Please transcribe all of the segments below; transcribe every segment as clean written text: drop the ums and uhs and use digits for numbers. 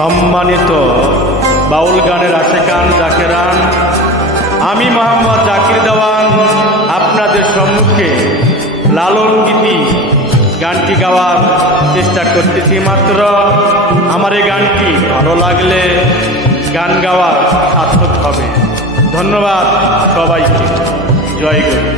সম্মানিত বাউল গানের আশেকান জাকেরান, আমি মোহাম্মদ জাকির দেওয়ান আপনাদের সম্মুখে লালন গীতি গানটি গাওয়ার চেষ্টা করতেছি। মাত্র আমার এই গানটি ভালো লাগলে গান গাওয়া সার্থক হবে। ধন্যবাদ সবাইকে। জয় গুরু।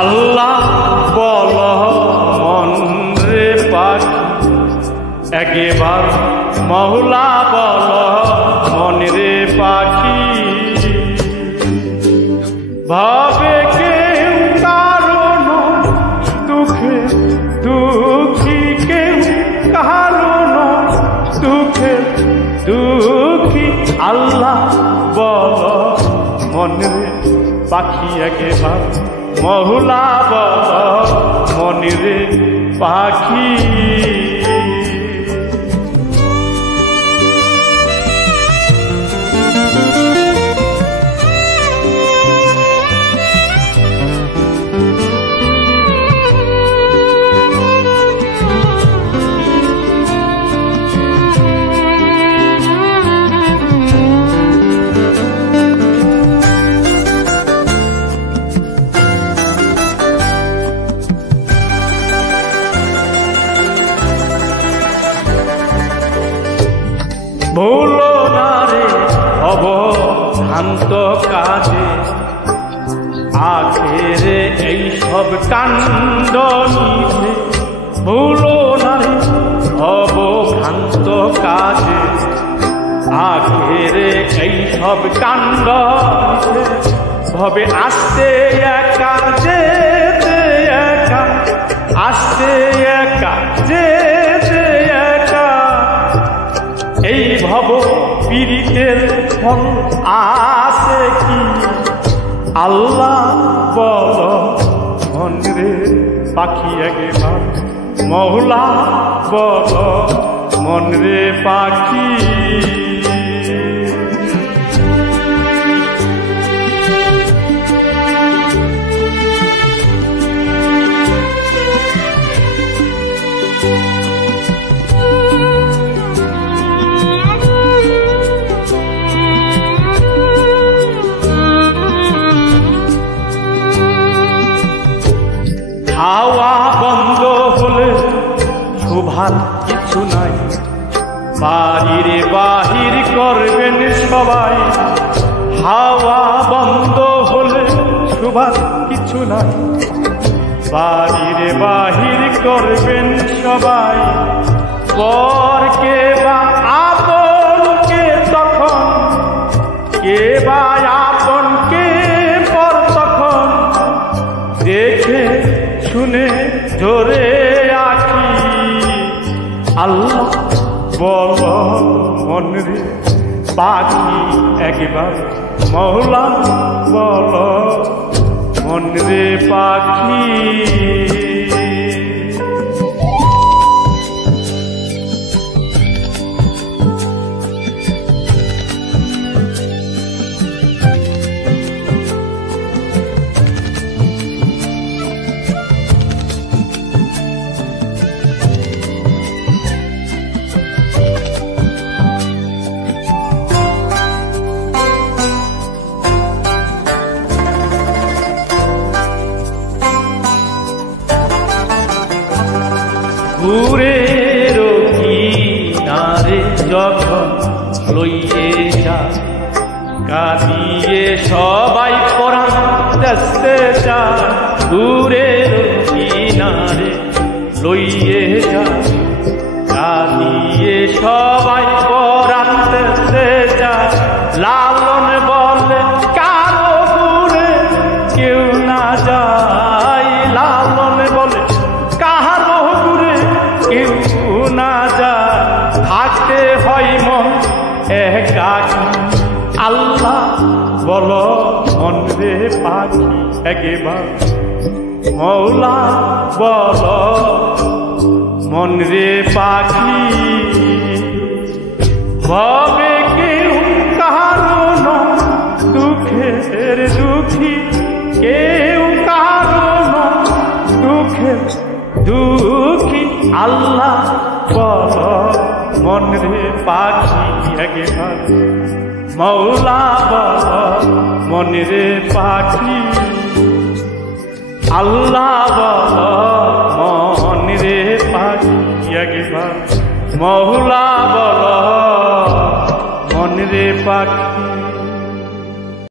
আল্লাহ বল মন রে পাখি, একবার মওলা বল মন রে পাখি, ভাবে কেউ কারণ দুঃখে দুঃখী, কেউ কারণ দুঃখে দুঃখী। আল্লাহ বল মন রে পাখি, একবার মওলা বল মন রে পাখি। ভুলো না রে অবভ্রান্ত কাজে, আখেরে এই সব কাণ্ড নিছে। ভুলো না রে অবভ্রান্ত কাজে, আখেরে এই সব কাণ্ড নিছে। ভবে আসতে একা যেতে একা, আসতে একা যেতে একা, এই ভব পীড়িতের ফল আছে কি? আল্লাহ বল মন রে পাখি, একবার মওলা বল মন রে পাখি। হাওয়া বন্ধ হলে শোভার কিছু নাই, বাহির বাহির করবেন সবাই। হাওয়া বন্ধ হলে শোভার কিছু নাই, বাহির বাহির করবেন সবাই। পর কে বা আপন কে তখন, কে বা আপন কে পর তখন, দেখে শুনে ধরে আঁকি। আল্লাহ বল মন রে পাখি, একবার মওলা বল মন রে পাখি। পুরের কিনারে যখন লইয়ে যায়, কাঁদিয়ে সবাই পরাণ দেখতে যায়। পুরের কিনারে লইয়ে যায়, কাঁদিয়ে সবাই পরাণ দেখতে যায়। লালন বলে কারো দূরে কেউ না যায়, লালন বলে কারো দূরে কেউ না যায়। থাকতে হয় মন একাকী, আল্লাহ বল মন রে পাখি, একবার মওলা বল মন রে পাখি। ভবে কেউ কারণ কেউ কারণ দুঃখের দুঃখী আল্লাহ বল মন রে পাখি একবার মৌলা বল মন রে পাখি আল্লাহ বল মন রে পাখি একবার মৌলা বল মন রে পাখি